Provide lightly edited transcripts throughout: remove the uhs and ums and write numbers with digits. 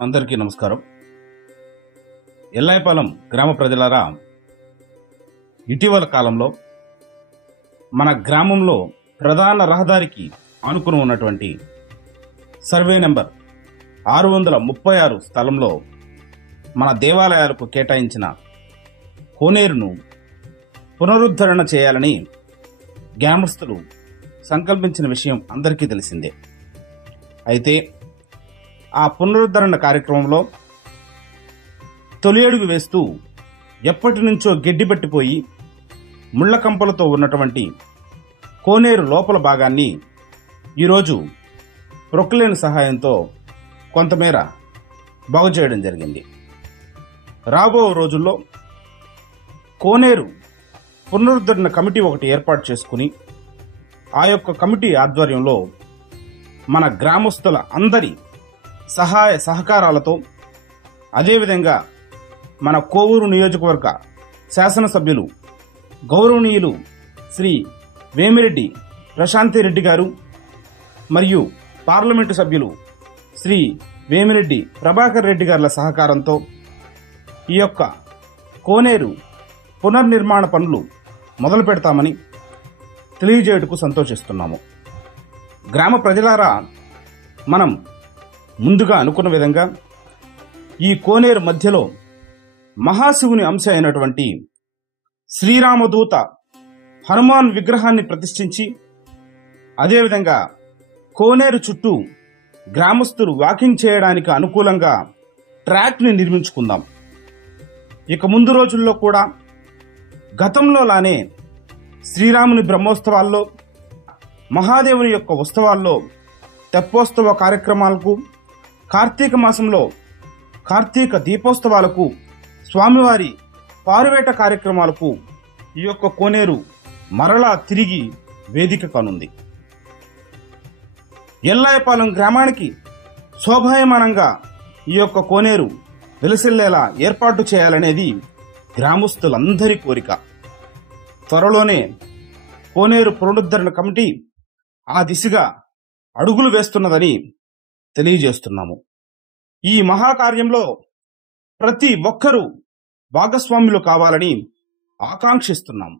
అందరికీ నమస్కారం. ఎల్లాయిపాలెం గ్రామ ప్రజలారా, ఇటీవల కాలంలో మన గ్రామంలో ప్రధాన రహదారికి ఆనుకుని ఉన్నటువంటి సర్వే నెంబర్ 636 స్థలంలో మన దేవాలయాలకు కేటాయించిన కోనేరును పునరుద్ధరణ చేయాలని గ్రామస్తులు సంకల్పించిన విషయం అందరికీ తెలిసిందే. అయితే ఆ పునరుద్ధరణ కార్యక్రమంలో తొలి అడుగు వేస్తూ ఎప్పటి నుంచో గెడ్డిపట్టిపోయి ముళ్ల కంపలతో ఉన్నటువంటి కోనేరు లోపల భాగాన్ని ఈరోజు ప్రొక్లేన్ సహాయంతో కొంతమేర బాగు చేయడం జరిగింది. రాబో రోజుల్లో కోనేరు పునరుద్ధరణ కమిటీ ఒకటి ఏర్పాటు చేసుకుని ఆ యొక్క కమిటీ ఆధ్వర్యంలో మన గ్రామస్తుల అందరి సహాయ సహకారాలతో, అదేవిధంగా మన కోవూరు నియోజకవర్గ శాసనసభ్యులు గౌరవనీయులు శ్రీ వేమిరెడ్డి ప్రశాంతిరెడ్డి గారు మరియు పార్లమెంటు సభ్యులు శ్రీ వేమిరెడ్డి ప్రభాకర్ రెడ్డి గారుల సహకారంతో ఈ యొక్క కోనేరు పునర్నిర్మాణ పనులు మొదలు పెడతామని తెలియజేయటకు సంతోషిస్తున్నాము. గ్రామ ప్రజలారా, మనం ముందుగా అనుకున్న విధంగా ఈ కోనేరు మధ్యలో మహాశివుని అంశ అయినటువంటి శ్రీరామదూత హనుమాన్ విగ్రహాన్ని ప్రతిష్ఠించి, అదేవిధంగా కోనేరు చుట్టూ గ్రామస్తులు వాకింగ్ చేయడానికి అనుకూలంగా ట్రాక్ని నిర్మించుకుందాం. ఇక ముందు రోజుల్లో కూడా గతంలోలానే శ్రీరాముని బ్రహ్మోత్సవాల్లో, మహాదేవుని యొక్క ఉత్సవాల్లో, తెప్పోత్సవ కార్యక్రమాలకు, కార్తీక మాసంలో కార్తీక దీపోత్సవాలకు, స్వామివారి పారువేట కార్యక్రమాలకు ఈ యొక్క కోనేరు మరలా తిరిగి వేదిక కానుంది. ఎల్లాయిపాలెం గ్రామానికి శోభాయమానంగా ఈ యొక్క కోనేరు వెలసిల్లేలా ఏర్పాటు చేయాలనేది గ్రామస్తులందరి కోరిక. త్వరలోనే కోనేరు పునరుద్ధరణ కమిటీ ఆ దిశగా అడుగులు వేస్తున్నదని తెలియజేస్తున్నాము. ఈ మహాకార్యంలో ప్రతి ఒక్కరూ భాగస్వాములు కావాలని ఆకాంక్షిస్తున్నాము.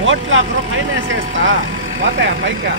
బోట్లు అక్కడ పైన వేసేస్తా పోతాయా పైకి?